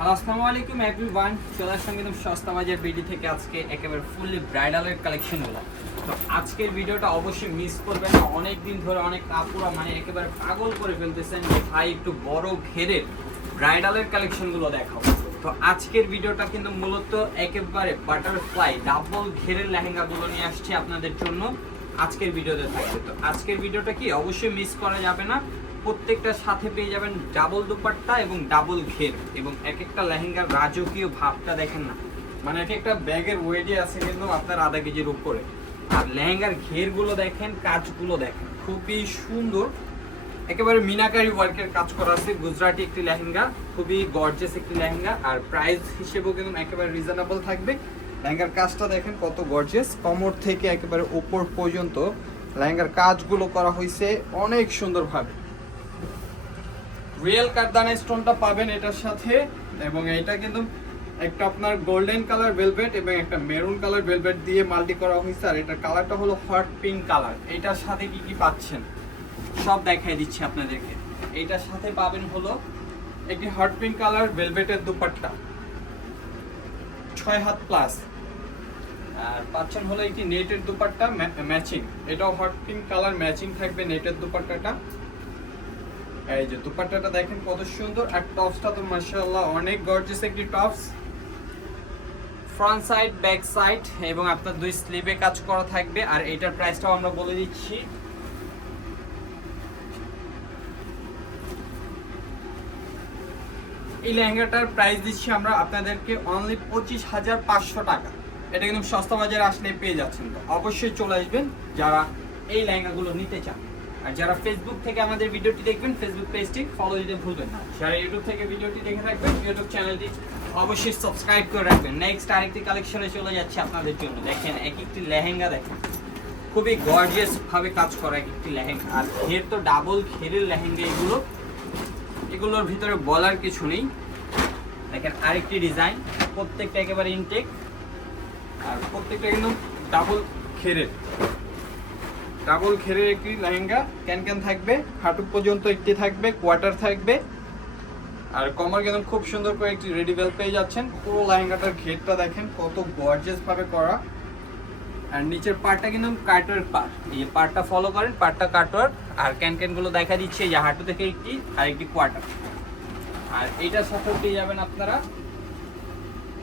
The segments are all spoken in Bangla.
হ্যালো আসসালামু আলাইকুম এভরিওয়ান, চলে আসলাম কিন্তু সস্তা বাজার বিডি থেকে আজকে একেবারে ফুললি ব্রাইডালের কালেকশনগুলো। তো আজকের ভিডিওটা অবশ্যই মিস করবেন না। অনেক দিন ধরে অনেক কাপুরা মানে একেবারে পাগল করে ফেলতেছেন যে ভাই একটু বড় ঘেরের ব্রাইডালের কালেকশনগুলো দেখাও। তো আজকের ভিডিওটা কিন্তু মূলত একেবারে বাটারফ্লাই ডাবল ঘেরের লেহেঙ্গাগুলো নিয়ে আসছি আপনাদের জন্য আজকের ভিডিওতে থাকবে। তো আজকের ভিডিওটা কি অবশ্যই মিস করা যাবে না। প্রত্যেকটার সাথে পেয়ে যাবেন ডাবল দুপাট্টা এবং ডাবল ঘের, এবং এক একটা লেহেঙ্গার রাজকীয় ভাবটা দেখেন না, মানে এক একটা ব্যাগের ওয়েটই আছে কিন্তু আপনার আধা কেজির উপরে। আর লেহেঙ্গার ঘেরগুলো দেখেন, কাজগুলো দেখেন খুবই সুন্দর, একেবারে মিনাকারি ওয়ার্কের কাজ করা আছে। গুজরাটি একটি লেহেঙ্গা, খুবই গর্জিয়াস একটি লেহেঙ্গা, আর প্রাইস হিসেবেও কিন্তু একেবারে রিজনেবল থাকবে। লেহেঙ্গার কাজটা দেখেন কত গর্জিয়াস, কোমর থেকে একেবারে উপর পর্যন্ত লেহেঙ্গার কাজগুলো করা হয়েছে অনেক সুন্দরভাবে। রিয়েল কারদানা স্টোনটা পাবেন এটার সাথে, এবং এটা কিন্তু একটা আপনার গোল্ডেন কালার ভেলভেট এবং একটা মেরুন কালার ভেলভেট দিয়ে মাল্টি করা হয়েছে। আর এটার কালারটা হলো হট পিঙ্ক কালার। এটার সাথে কি কি পাচ্ছেন সব দেখাই দিচ্ছি আপনাদেরকে। এটার সাথে পাবেন হলো একটি হট পিঙ্ক কালার ভেলভেটের দুপাট্টা 6 হাত প্লাস, আর পাচ্ছেন হলো একটি নেটের দুপাট্টা ম্যাচিং। এটাও হট পিঙ্ক কালার ম্যাচিং থাকবে নেটের দুপাট্টাটা। এই যে দুপাট্টাটা দেখেন কত সুন্দর, আর টপসটা তো মাশাআল্লাহ অনেক গর্জিয়াস একটি tops. Front side back side এবং আপনার দুই স্লিভে কাজ করা থাকবে। আর এটার প্রাইসটাও আমরা বলে দিচ্ছি। এই লেহেঙ্গাটার প্রাইস দিচ্ছি আমরা আপনাদেরকে অনলি 25,500 টাকা। এটা কিন্তু সস্তা বাজারে আসলে পেয়ে যাচ্ছেন। তো অবশ্যই চলে আসবেন যারা এই লেহেঙ্গাগুলো নিতে চান। আর যারা ফেসবুক থেকে আমাদের ভিডিওটি দেখবেন, ফেসবুক পেজটি ফলো দিতে ভুলবেন না। যারা ইউটিউব থেকে ভিডিওটি দেখে থাকবেন, ইউটিউব চ্যানেলটি অবশ্যই সাবস্ক্রাইব করে রাখবেন। নেক্সট আরেকটি কালেকশনে চলে যাচ্ছে আপনাদের জন্য। দেখেন এক একটি লেহেঙ্গা দেখেন, খুবই গর্জিয়াস ভাবে কাজ করা এক একটি লেহেঙ্গা। আর ঘের তো ডাবল ঘেরের লেহেঙ্গা এগুলো, এগুলোর ভিতরে বলার কিছু নেই। দেখেন আরেকটি ডিজাইন, প্রত্যেকটা একেবারে ইনটেক, আর প্রত্যেকটা কিন্তু ডাবল ঘেরের একটি লেহেঙ্গা। ক্যান থাকবে, হাঁটু পর্যন্ত একটি থাকবে, কোয়ার্টার থাকবে, আর কমার কিন্তু খুব সুন্দর করে একটি রেডি বেল পেয়ে যাচ্ছেন। পুরো লেহেঙ্গাটার ঘেরটা দেখেন কত গর্জিয়াস ভাবে করা। আর নিচের পার্টটা কিন্তু কাটওয়ার্ক পার্ট, এই পার্টটা ফলো করেন, পার্টটা কাটওয়ার্ক। আর ক্যান গুলো দেখা দিচ্ছে যে হাঁটু থেকে একটি আর একটি কোয়ার্টার। আর এইটার সাথে পেয়ে যাবেন আপনারা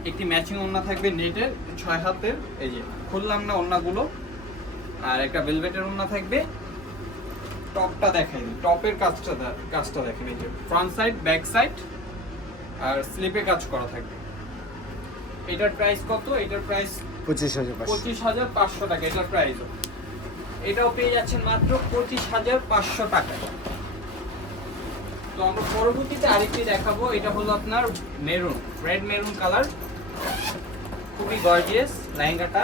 একটি ম্যাচিং ওড়না থাকবে নেটের 6 হাতের, এই যে খুললাম না ওড়নাগুলো, আর একটা ভেলভেটের ওড়না থাকবে। টপটা দেখাই, টপের কাজটা দেখেন, এই যে ফ্রন্ট সাইড ব্যাক সাইড আর স্লিপে কাজ করা থাকবে। এটার প্রাইস কত? এটার প্রাইস 25,500 টাকা এটার প্রাইস। এটাও পেয়ে যাচ্ছেন মাত্র 25,500 টাকা। তো আমরা পরবর্তীতে আরেকটি দেখাবো। এটা হলো আপনার মেরুন, রেড মেরুন কালার, খুবই গর্জিয়াস লেহেঙ্গাটা।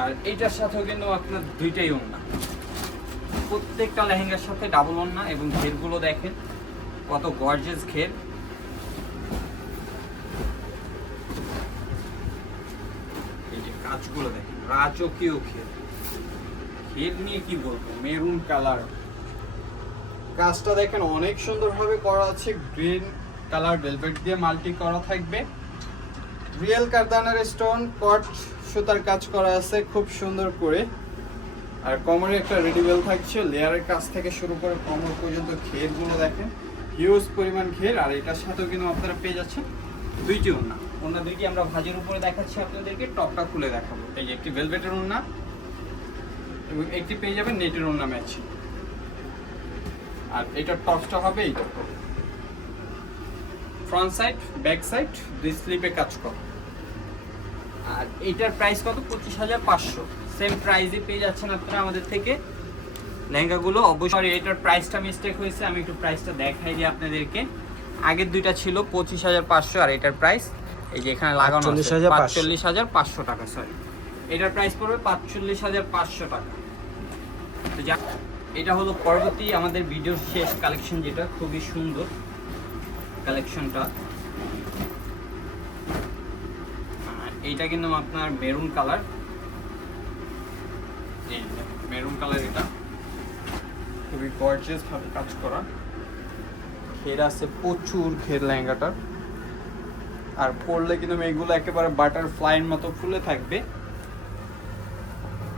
আর এইটার সাথেও কিন্তু আপনার দুইটাই ওড়না, প্রত্যেকটা লেহেঙ্গার সাথে ডাবল ওড়না, এবং ঘেরগুলো দেখেন কত গর্জিয়াস ঘের। এই যে কাজগুলো দেখেন, রাজকীয় ঘের নিয়ে কি বলবো। মেরুন কালার কাজটা দেখেন অনেক সুন্দরভাবে করা আছে, গ্রিন কালার ভেলভেট দিয়ে মাল্টি করা থাকবে। রিয়েল কারদানার স্টোন কট সুতার কাজ করা আছে খুব সুন্দর করে। আর কোমরে একটা রেডি বেল থাকছে, লেয়ারের কাজ থেকে শুরু করে কোমর পর্যন্ত ঘেরগুলো দেখেন, হিউজ পরিমাণ ঘের। আর এটার সাথেও কিন্তু আপনারা পেয়ে যাচ্ছেন দুইটি ওড়না। ওড়না দুইটি আমরা ভাঁজের উপরে দেখাচ্ছি আপনাদেরকে, টপটা খুলে দেখাবো। এই যে একটি ভেলভেটের ওড়না এবং একটি পেয়ে যাবেন নেটের ওড়না ম্যাচিং। আর এটার টপসটা হবে এইটা, ফ্রন্ট সাইড ব্যাক সাইড দুই স্লিপে কাজ করা। আর এইটার প্রাইস কত? 25,500। সেম প্রাইসে পেয়ে যাচ্ছেন আপনারা আমাদের থেকে লেহেঙ্গাগুলো। অবশ্যই এটার প্রাইসটা মিস্টেক হয়েছে, আমি একটু প্রাইসটা দেখাই দিই আপনাদেরকে। আগের দুইটা ছিল 25,500, আর এটার প্রাইস এই যে এখানে লাগানো আছে 45,500 টাকা। সরি, এটার প্রাইস পড়বে 45,500 টাকা। তো এটা হলো পরবর্তী আমাদের ভিডিওর শেষ কালেকশন, যেটা খুবই সুন্দর কালেকশনটা। এইটা কিন্তু আপনার মেরুন কালার, এটা খুবই গর্জিয়াস ভাবে কাজ করা। ঘের আছে, প্রচুর ঘের লেহেঙ্গাটার। আর পরলে কিন্তু এগুলো একেবারে বাটারফ্লাইয়ের মতো ফুলে থাকবে।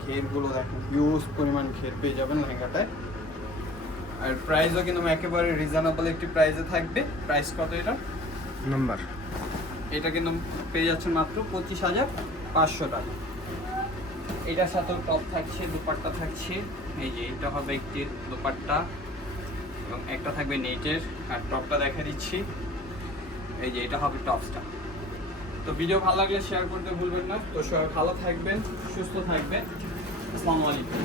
ঘেরগুলো দেখেন, হিউজ পরিমাণ ঘের পেয়ে যাবেন লেহেঙ্গাটায়। আর প্রাইসও কিন্তু একেবারে রিজনেবল একটি প্রাইসে থাকবে। প্রাইস কত এটা নাম্বার? এটা কিন্তু পেয়ে যাচ্ছেন মাত্র 25,500 টাকা। এটার সাথেও টপ থাকছে, দুপাট্টা থাকছে। এই যে এটা হবে একটি দুপাট্টা এবং একটা থাকবে নেটের। আর টপটা দেখা দিচ্ছি, এই যে এটা হবে টপসটা। তো ভিডিও ভালো লাগলে শেয়ার করতে ভুলবেন না। তো সবাই ভালো থাকবেন, সুস্থ থাকবেন। আসসালামু আলাইকুম।